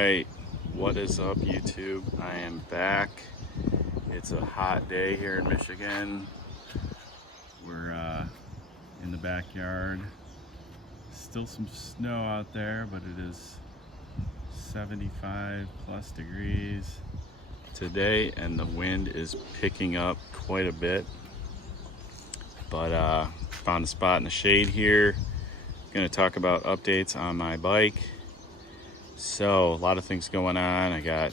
Alright, what is up YouTube? I am back. It's a hot day here in Michigan. We're in the backyard. Still some snow out there, but it is 75 plus degrees today and the wind is picking up quite a bit. But found a spot in the shade here. Going to talk about updates on my bike. So a lot of things going on. I got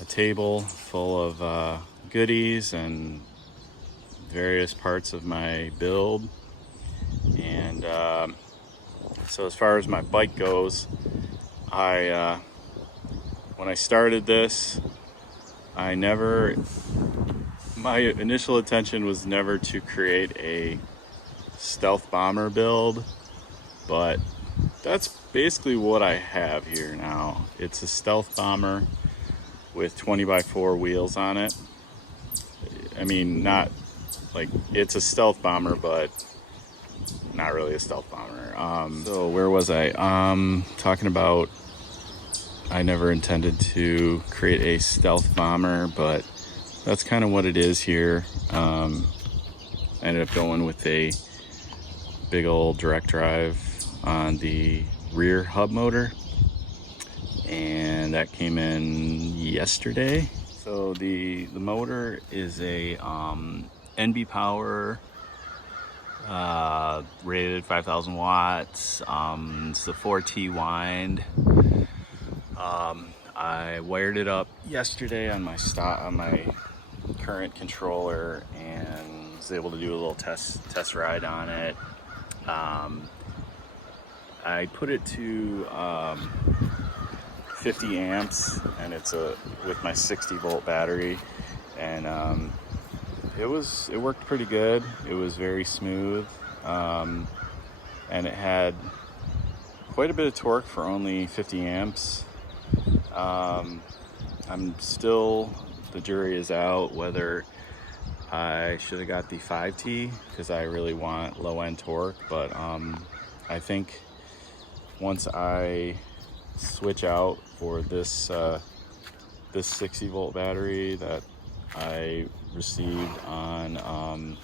a table full of goodies and various parts of my build. And so as far as my bike goes, when I started this, my initial intention was never to create a stealth bomber build, but that's basically what I have here now. It's a stealth bomber with 20x4 wheels on it. I mean, not like it's a stealth bomber, but not really a stealth bomber. So where was I? Talking about I never intended to create a stealth bomber, but that's kind of what it is here. I ended up going with a big old direct drive on the rear hub motor, and that came in yesterday. So the motor is a nbpower rated 5,000 watts. It's the 4T wind. I wired it up yesterday on my current controller and was able to do a little test ride on it. I put it to 50 amps, and it's with my 60 volt battery, and it worked pretty good. It was very smooth, and it had quite a bit of torque for only 50 amps. The jury is out whether I should have got the 5T, because I really want low end torque, but I think once I switch out for this 60 volt battery that I received on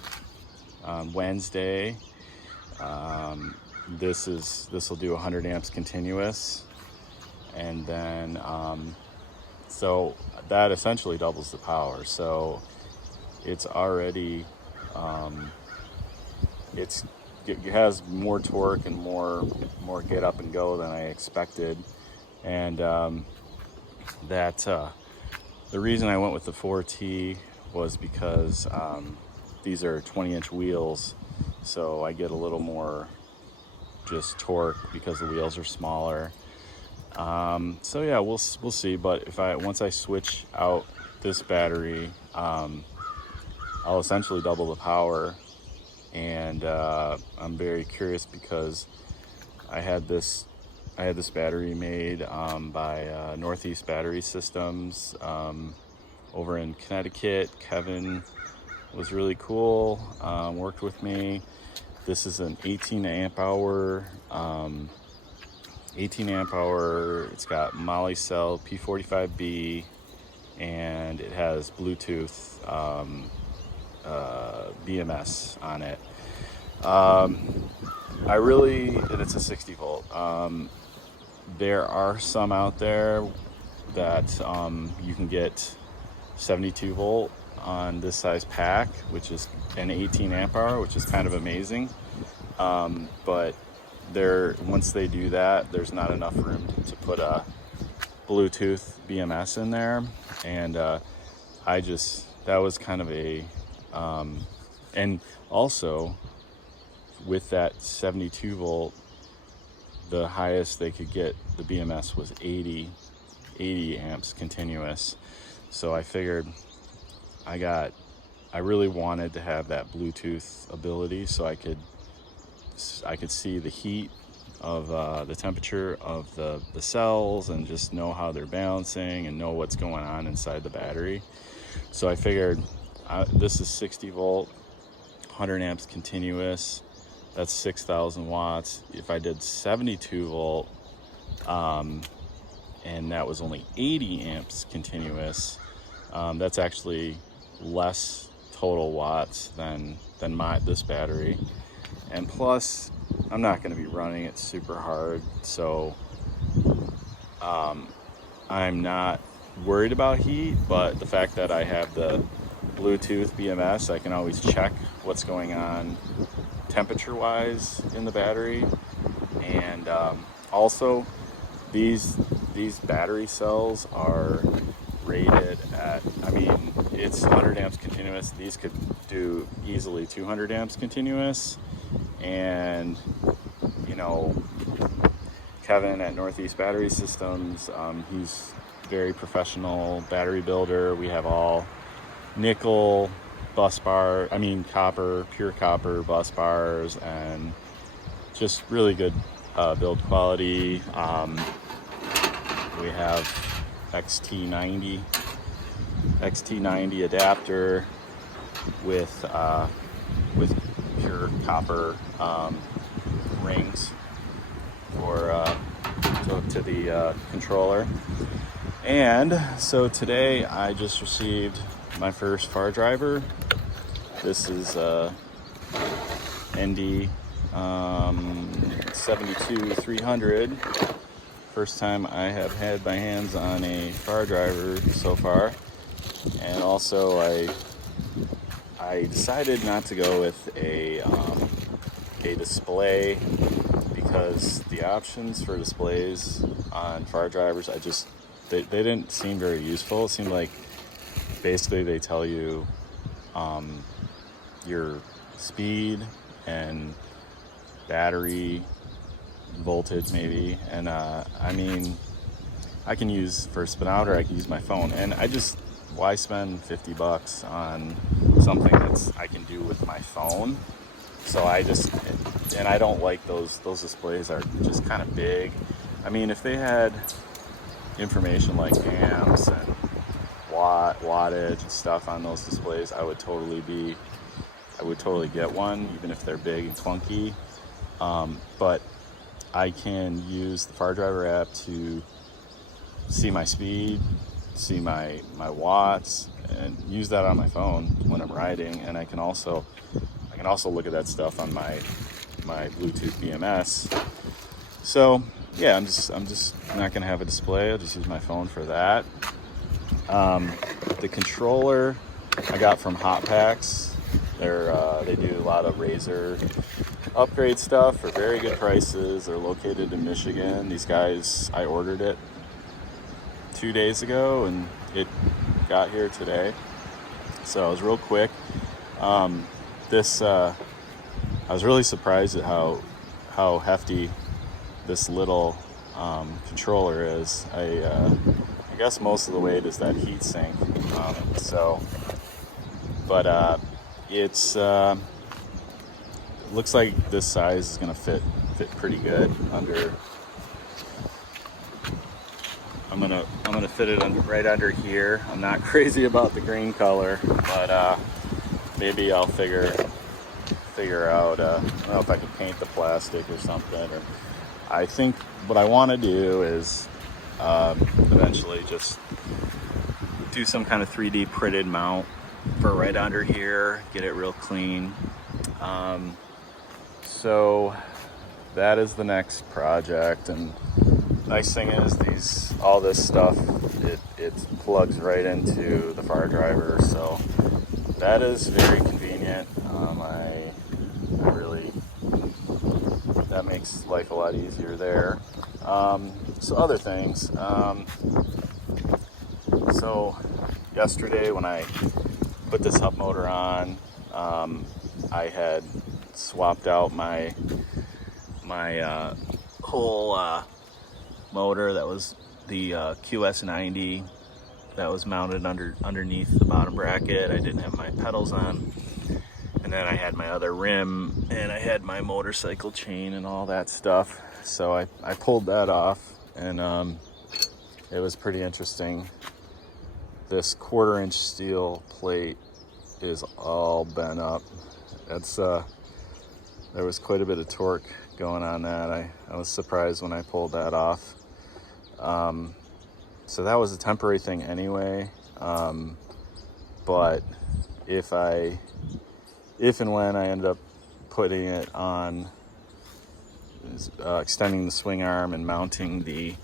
Wednesday, this will do 100 amps continuous, and then so that essentially doubles the power. So it's already it has more torque and more get up and go than I expected, and the reason I went with the 4T was because these are 20-inch wheels, so I get a little more just torque because the wheels are smaller. So yeah, we'll see. But once I switch out this battery, I'll essentially double the power. And I'm very curious because I had this battery made by Northeast Battery Systems over in Connecticut. Kevin was really cool, worked with me. This is an 18 amp hour. It's got molicel P45B, and it has Bluetooth BMS on it. And it's a 60 volt. There are some out there that you can get 72 volt on this size pack, which is an 18 amp hour, which is kind of amazing. But once they do that, there's not enough room to put a Bluetooth BMS in there, and that was kind of a and also with that 72 volt, the highest they could get the BMS was 80 amps continuous. So I figured I really wanted to have that Bluetooth ability, so I could see the heat of the temperature of the cells and just know how they're balancing and know what's going on inside the battery. So I figured this is 60 volt, 100 amps continuous. That's 6,000 watts. If I did 72 volt, and that was only 80 amps continuous. That's actually less total watts than this battery. And plus, I'm not going to be running it super hard, so I'm not worried about heat. But the fact that I have the Bluetooth BMS, I can always check what's going on temperature wise in the battery. And also these battery cells are rated at, I mean, it's 100 amps continuous. These could do easily 200 amps continuous. And you know, Kevin at Northeast Battery Systems, he's very professional battery builder. We have all nickel bus bar, I mean copper, pure copper bus bars, and just really good build quality. We have XT90 adapter with pure copper rings for to the controller. And so today I just received my first fardriver. This is ND 72-300. First time I have had my hands on a fardriver so far. And also I decided not to go with a display, because the options for displays on fardrivers, they didn't seem very useful. It seemed like basically they tell you your speed and battery voltage maybe, and I mean, I can use for speedometer, I can use my phone, and why spend $50 on something that's I can do with my phone? So I don't like those displays are just kind of big. I mean, if they had information like amps and wattage and stuff on those displays, I would totally get one, even if they're big and clunky. But I can use the fardriver app to see my speed, see my watts, and use that on my phone when I'm riding. And I can also look at that stuff on my Bluetooth BMS. So yeah, I'm just not gonna have a display. I'll just use my phone for that. The controller I got from Hot Packs. They do a lot of Razer upgrade stuff for very good prices. They're located in Michigan. These guys, I ordered it 2 days ago and it got here today, so it was real quick. I was really surprised at how hefty this little controller is. I guess most of the weight is that heat sink. It's looks like this size is gonna fit pretty good under. I'm gonna fit it right under here. I'm not crazy about the green color, but maybe I'll figure out. I don't know if I can paint the plastic or something. Or I think what I want to do is eventually just do some kind of 3D printed mount for right under here. Get it real clean. So that is the next project. And nice thing is all this stuff it plugs right into the fardriver, so that is very convenient. That makes life a lot easier there. So other things. So yesterday when I put this hub motor on, I had swapped out my whole motor that was the QS90 that was mounted underneath the bottom bracket. I didn't have my pedals on, and then I had my other rim, and I had my motorcycle chain and all that stuff. So I pulled that off, and it was pretty interesting. This 1/4-inch steel plate is all bent up. There was quite a bit of torque going on that. I was surprised when I pulled that off. So that was a temporary thing anyway. But if and when I end up putting it on, extending the swing arm and mounting the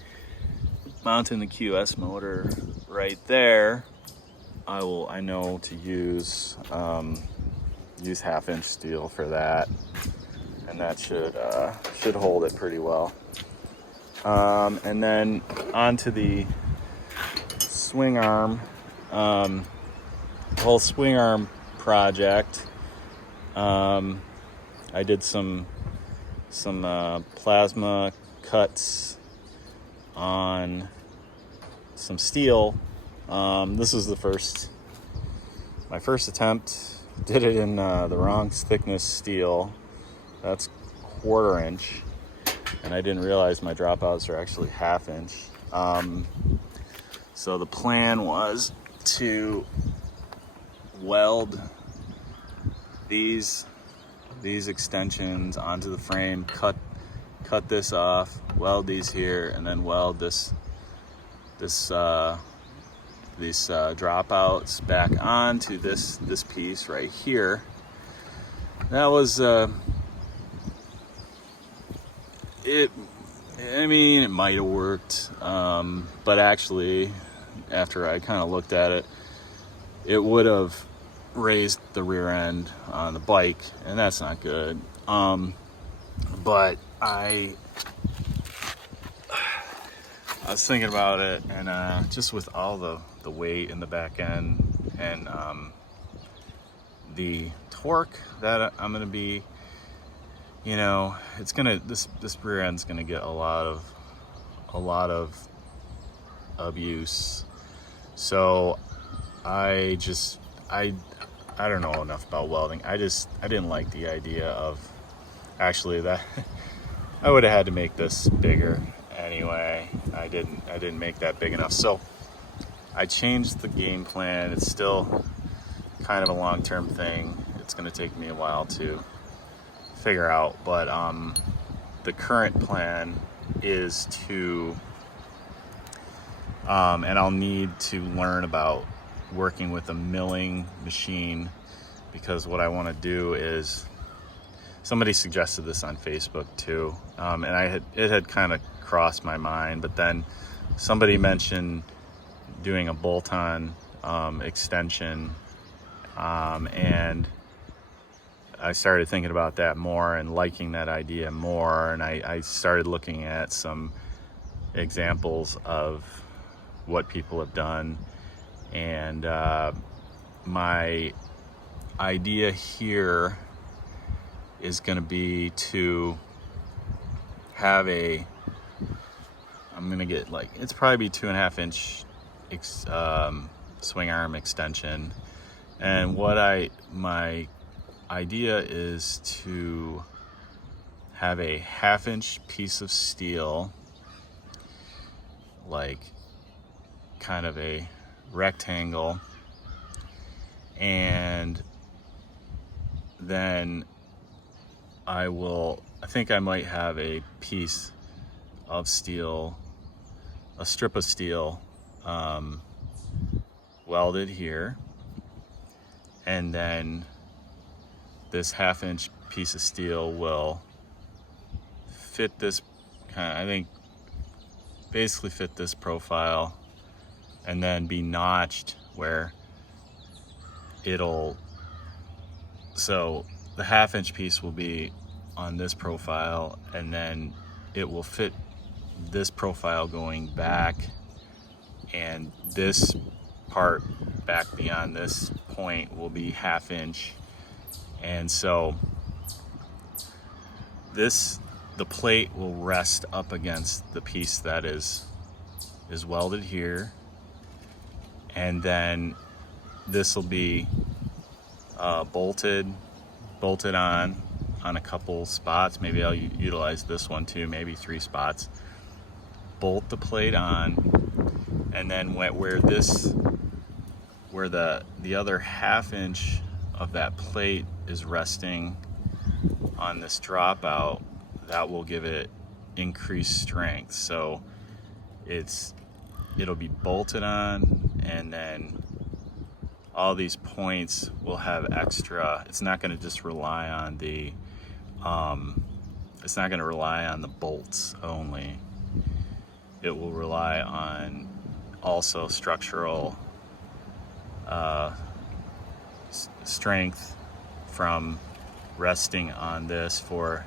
QS motor right there, I know to use 1/2-inch steel for that, and that should hold it pretty well. And then onto the swing arm, whole swing arm project. I did some plasma cuts on some steel. This is my first attempt. Did it in the wrong thickness steel. That's 1/4 inch, and I didn't realize my dropouts are actually 1/2 inch. So the plan was to weld these extensions onto the frame, cut this off, weld these here, and then weld these dropouts back onto this piece right here. That was it. I mean, it might have worked, but actually, after I kind of looked at it, it would have raised the rear end on the bike, and that's not good. But I was thinking about it, and just with all the weight in the back end and the torque that I'm gonna be, it's gonna this rear end's gonna get a lot of abuse. So I don't know enough about welding. I didn't like the idea of actually that. I would have had to make this bigger anyway. I didn't make that big enough. So I changed the game plan. It's still kind of a long-term thing. It's going to take me a while to figure out, but the current plan is to and I'll need to learn about working with a milling machine, because what I want to do is, somebody suggested this on Facebook too, and it had kind of crossed my mind, but then somebody mentioned doing a bolt-on extension, and I started thinking about that more and liking that idea more, and I started looking at some examples of what people have done. And my idea here is going to be to have I'm going to get it's probably be 2.5-inch swing arm extension. And my idea is to have a 1/2-inch piece of steel, kind of a rectangle, and then I think I might have a piece of steel, a strip of steel, welded here, and then this 1/2-inch piece of steel will fit this basically fit this profile, and then be notched where so the 1/2-inch piece will be on this profile, and then it will fit this profile going back, and this part back beyond this point will be 1/2-inch. And so the plate will rest up against the piece that is welded here, and then this will be bolted on a couple spots. Maybe I'll utilize this one too, maybe 3 spots. Bolt the plate on, and then where the other 1/2-inch of that plate is resting on this dropout, that will give it increased strength. So it's it'll be bolted on, and then all these points will have extra. It's not going to just rely on the it's not going to rely on the bolts only. It will rely on also structural strength from resting on this for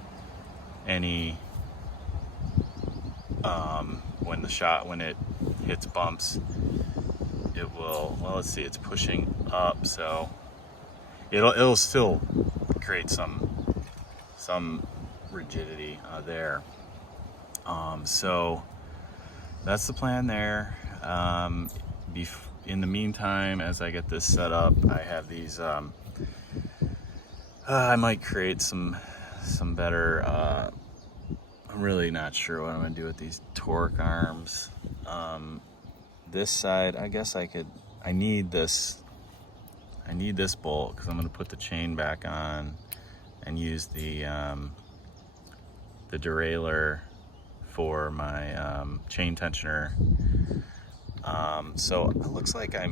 any when it hits bumps, it will, well, let's see, it's pushing up, so it'll still create some rigidity there. So that's the plan there. In the meantime, as I get this set up, I have these I might create some better I'm really not sure what I'm gonna do with these torque arms. This side, I guess I need this bolt because I'm gonna put the chain back on and use the derailleur for my chain tensioner. So it looks like I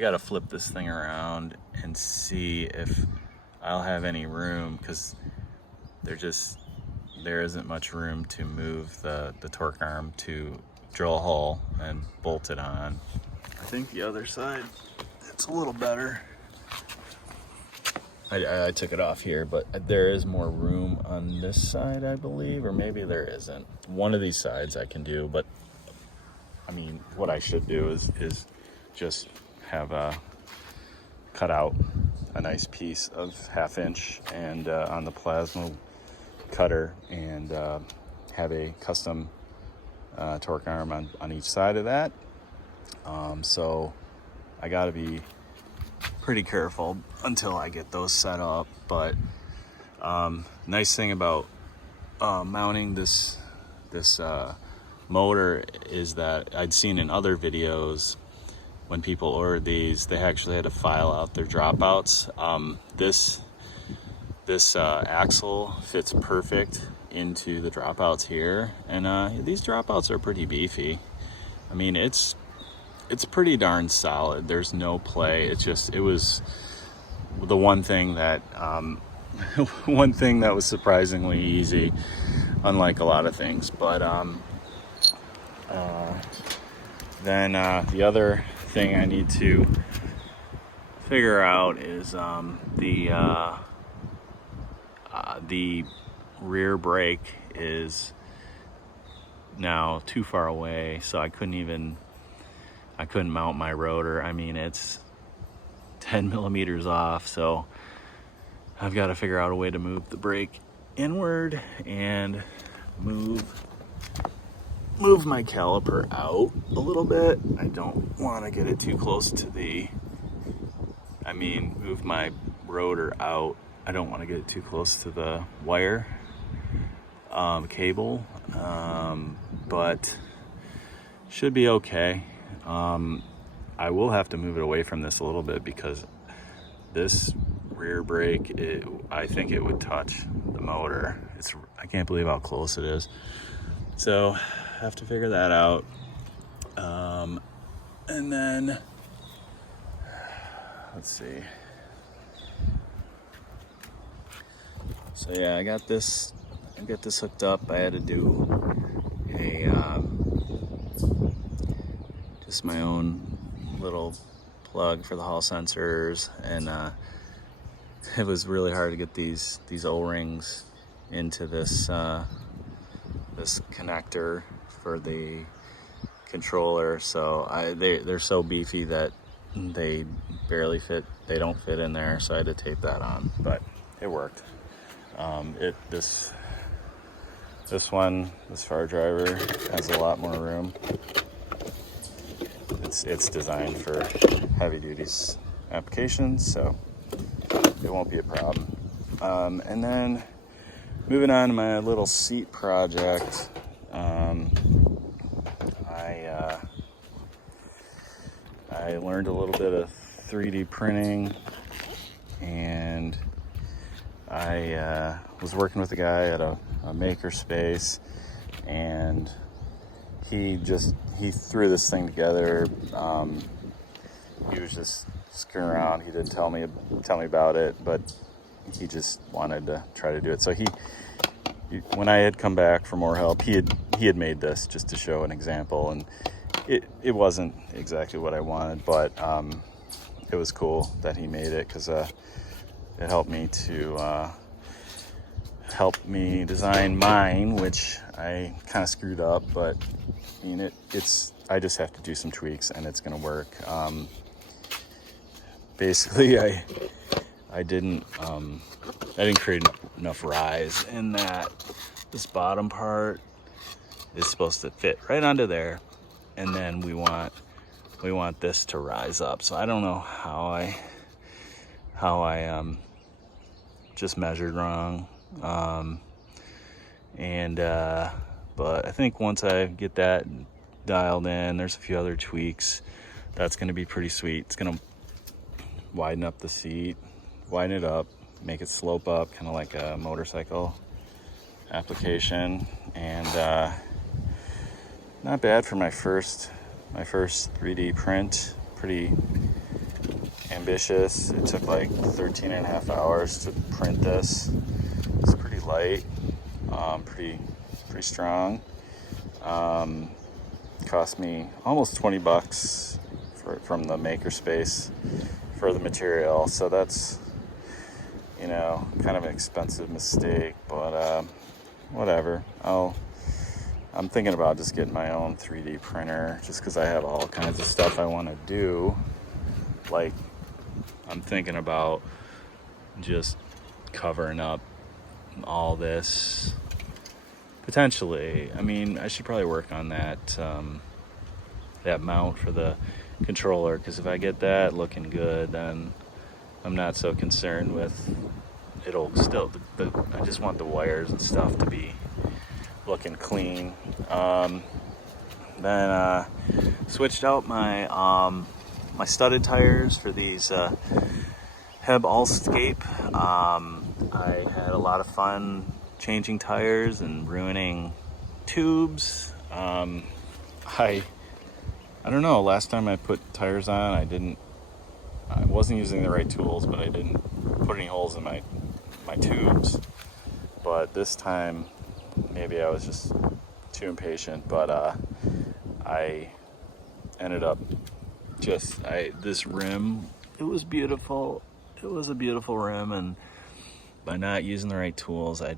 gotta flip this thing around and see if I'll have any room, because there isn't much room to move the torque arm to drill a hole and bolt it on. I think the other side, it's a little better. I took it off here, but there is more room on this side, I believe, or maybe there isn't. One of these sides I can do, but I mean, what I should do is just have cut out a nice piece of 1/2 inch and on the plasma cutter, and have a custom torque arm on each side of that. So I got to be pretty careful until I get those set up. But nice thing about mounting this motor is that I'd seen in other videos when people ordered these, they actually had to file out their dropouts. This axle fits perfect into the dropouts here, and these dropouts are pretty beefy. I mean, it's pretty darn solid. There's no play. It was the one thing that was surprisingly easy, unlike a lot of things. But then the other thing I need to figure out is the rear brake is now too far away, so I couldn't mount my rotor. I mean, it's 10 millimeters off, so I've got to figure out a way to move the brake inward and move my caliper out a little bit. I don't want to get it too close to move my rotor out. I don't want to get it too close to the wire cable, but should be okay. I will have to move it away from this a little bit because this rear brake, I think it would touch the motor. I can't believe how close it is. So I have to figure that out. And then let's see. So yeah, I got this hooked up. I had to do just my own little plug for the hall sensors, and it was really hard to get these O-rings into this connector for the controller. So they're so beefy that they barely fit. They don't fit in there, so I had to tape that on, but it worked. This fardriver has a lot more room. It's designed for heavy duty applications, so it won't be a problem. And then moving on to my little seat project, I learned a little bit of 3D printing, and I was working with a guy at a maker space, and he threw this thing together. He was just screwing around. He didn't tell me about it, but he just wanted to try to do it. So he when I had come back for more help, he had made this just to show an example, and it wasn't exactly what I wanted, but it was cool that he made it, because it helped me to help me design mine, which I kind of screwed up, but I mean I just have to do some tweaks and it's gonna work. Basically I didn't create enough rise in that this bottom part is supposed to fit right under there, and then we want this to rise up. So I don't know how I just measured wrong, but I think once I get that dialed in, there's a few other tweaks. That's going to be pretty sweet. It's going to widen up the seat, widen it up, make it slope up, kind of like a motorcycle application, and not bad for my first 3D print. Pretty ambitious. It took like 13 and a half hours to print this. It's pretty light, pretty strong. Cost me almost $20 from the makerspace for the material, so that's, you know, kind of an expensive mistake, but whatever. I'm thinking about just getting my own 3D printer, just because I have all kinds of stuff I want to do. Like, I'm thinking about just covering up all this potentially. I mean, I should probably work on that that mount for the controller, because if I get that looking good, then I'm not so concerned with it'll still I just want the wires and stuff to be looking clean. Then switched out my my studded tires for these Heb Allscape. I had a lot of fun changing tires and ruining tubes. I don't know, last time I put tires on, I wasn't using the right tools, but I didn't put any holes in my tubes. But this time, maybe I was just too impatient, but I ended up this rim, it was beautiful. It was a beautiful rim, and by not using the right tools, I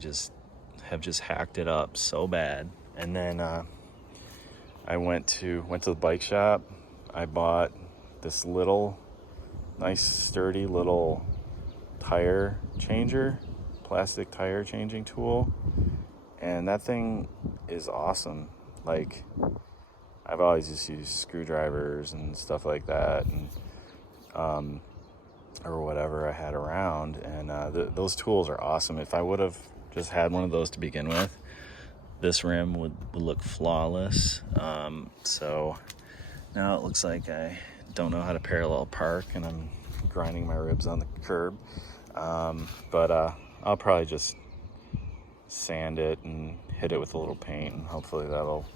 have hacked it up so bad. And then I went to the bike shop. I bought this little nice sturdy little tire changer, plastic tire changing tool, and that thing is awesome. Like, I've always just used screwdrivers and stuff like that, and or whatever I had around, and those tools are awesome. If I would have just had one of those to begin with, this rim would look flawless. So now it looks like I don't know how to parallel park, and I'm grinding my ribs on the curb. But I'll probably just sand it and hit it with a little paint, and hopefully that'll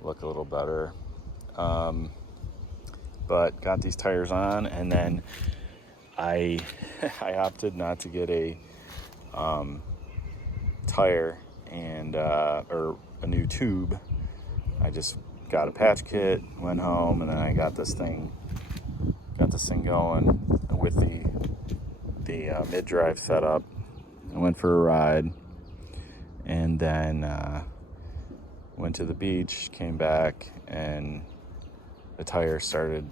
look a little better. But got these tires on, and then I opted not to get a tire and or a new tube. I just got a patch kit, went home, and then I got this thing going with the mid-drive setup. I went for a ride, and then went to the beach, came back, and the tire started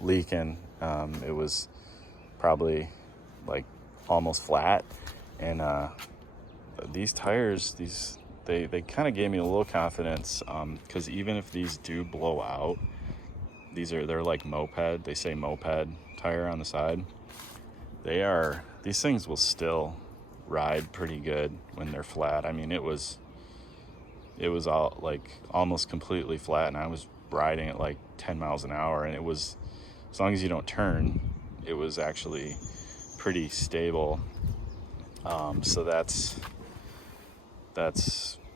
leaking. It was probably like almost flat, and these tires, they kind of gave me a little confidence, because even if these do blow out, they're like moped. They say moped tire on the side. These things will still ride pretty good when they're flat. I mean, it was all like almost completely flat, and I was riding at like 10 miles an hour, and it was, as long as you don't turn, it was actually pretty stable. So that's,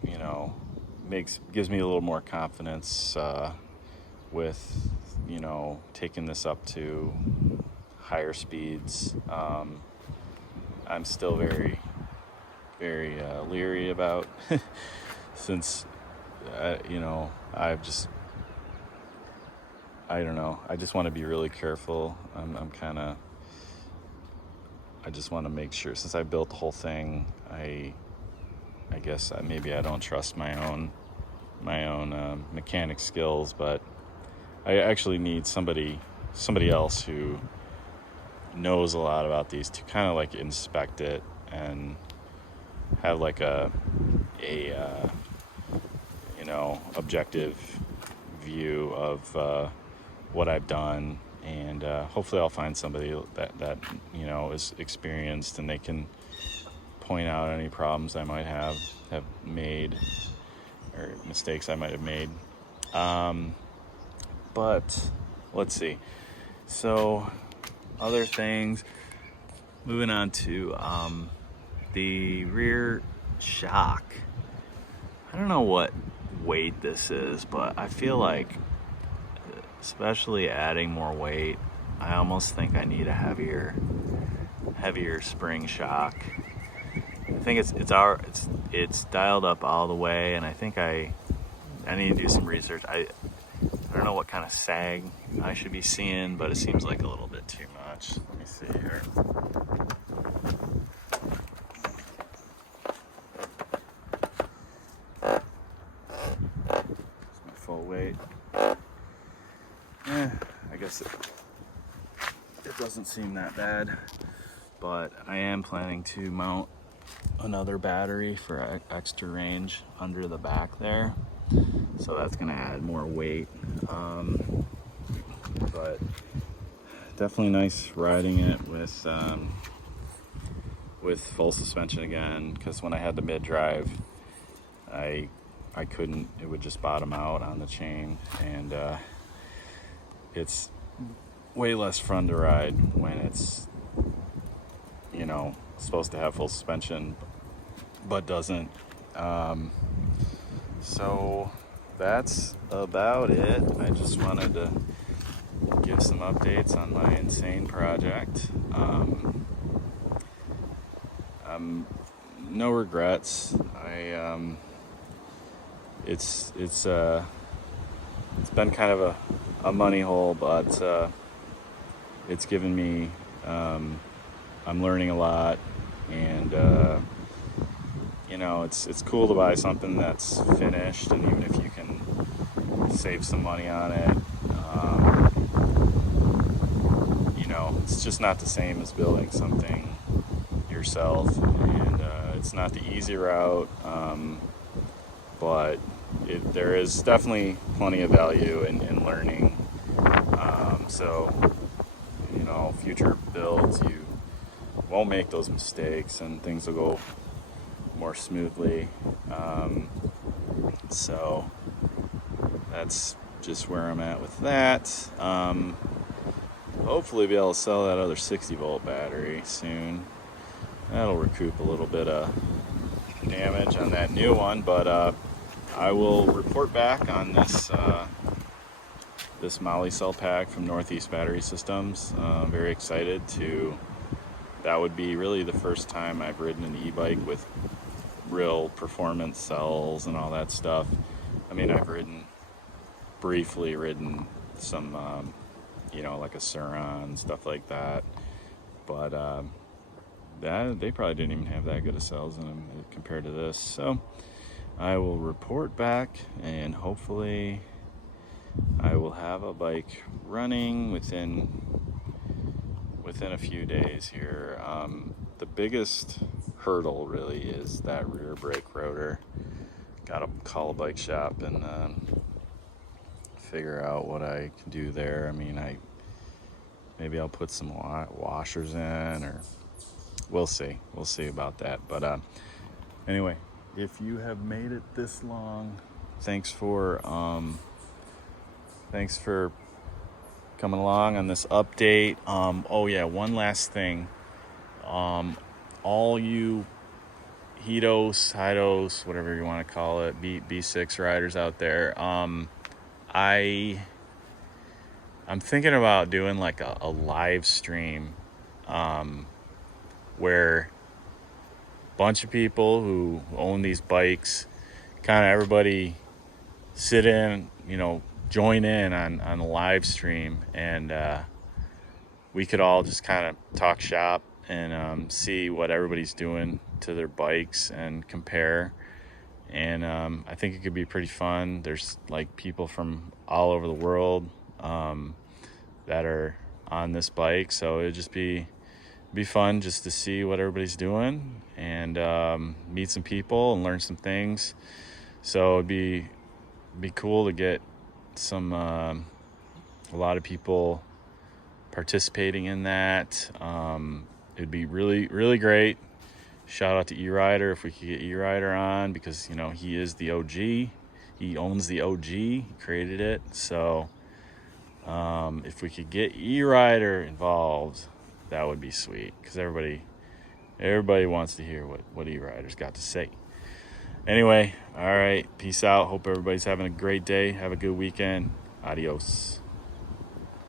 you know, gives me a little more confidence with, you know, taking this up to higher speeds. I'm still very leery about since you know, I don't know, I just want to be really careful. I just want to make sure, since I built the whole thing, I guess maybe I don't trust my own mechanic skills, but I actually need somebody else who knows a lot about these to kind of like inspect it and have like a you know, objective view of what I've done, and hopefully I'll find somebody that you know, is experienced, and they can point out any problems I might have made, or mistakes I might have made. But let's see. So other things, moving on to the rear shock. I don't know what weight this is, but I feel like, especially adding more weight, I almost think I need a heavier spring shock. I think it's dialed up all the way, and I think I need to do some research. I don't know what kind of sag I should be seeing, but it seems like a little bit too much. Let me see here. It's my full weight. I guess it doesn't seem that bad, but I am planning to mount another battery for extra range under the back there, so that's going to add more weight. But definitely nice riding it with full suspension again, because when I had the mid drive, I couldn't, it would just bottom out on the chain, and it's way less fun to ride when it's, you know, supposed to have full suspension but doesn't. So that's about it. I just wanted to give some updates on my insane project. No regrets. It's been kind of a money hole, but it's given me, I'm learning a lot, and you know, it's cool to buy something that's finished, and even if you can save some money on it, you know, it's just not the same as building something yourself, and it's not the easy route, but there is definitely plenty of value in learning. So, you know, future builds, you won't make those mistakes, and things will go more smoothly. So that's just where I'm at with that. Hopefully be able to sell that other 60 volt battery soon. That'll recoup a little bit of damage on that new one, but I will report back on this this molicel pack from Northeast Battery Systems. I'm very excited to. That would be really the first time I've ridden an e-bike with real performance cells and all that stuff. I mean, I've briefly ridden some, you know, like a Suron, stuff like that, but they probably didn't even have that good of cells in them compared to this. So I will report back, and hopefully I will have a bike running within a few days here. The biggest hurdle really is that rear brake rotor. Gotta call a bike shop and figure out what I can do there. I mean, maybe I'll put some washers in, or we'll see about that. But anyway, if you have made it this long, thanks for coming along on this update. Oh yeah, one last thing. All you Hidoes, whatever you want to call it, B6 riders out there. I'm thinking about doing like a live stream where a bunch of people who own these bikes, kind of everybody sit in, join in on the live stream, and we could all just kind of talk shop and see what everybody's doing to their bikes and compare. And I think it could be pretty fun. There's like people from all over the world that are on this bike, so it'd just be fun just to see what everybody's doing and meet some people and learn some things. So it'd be cool to get some a lot of people participating in that. It'd be really, really great. Shout out to E-Rider if we could get E-Rider on, because he is the OG. He owns the OG. He created it. So if we could get E-Rider involved, that would be sweet, because everybody wants to hear what E-Rider's got to say. Anyway, all right, peace out. Hope everybody's having a great day. Have a good weekend. Adios.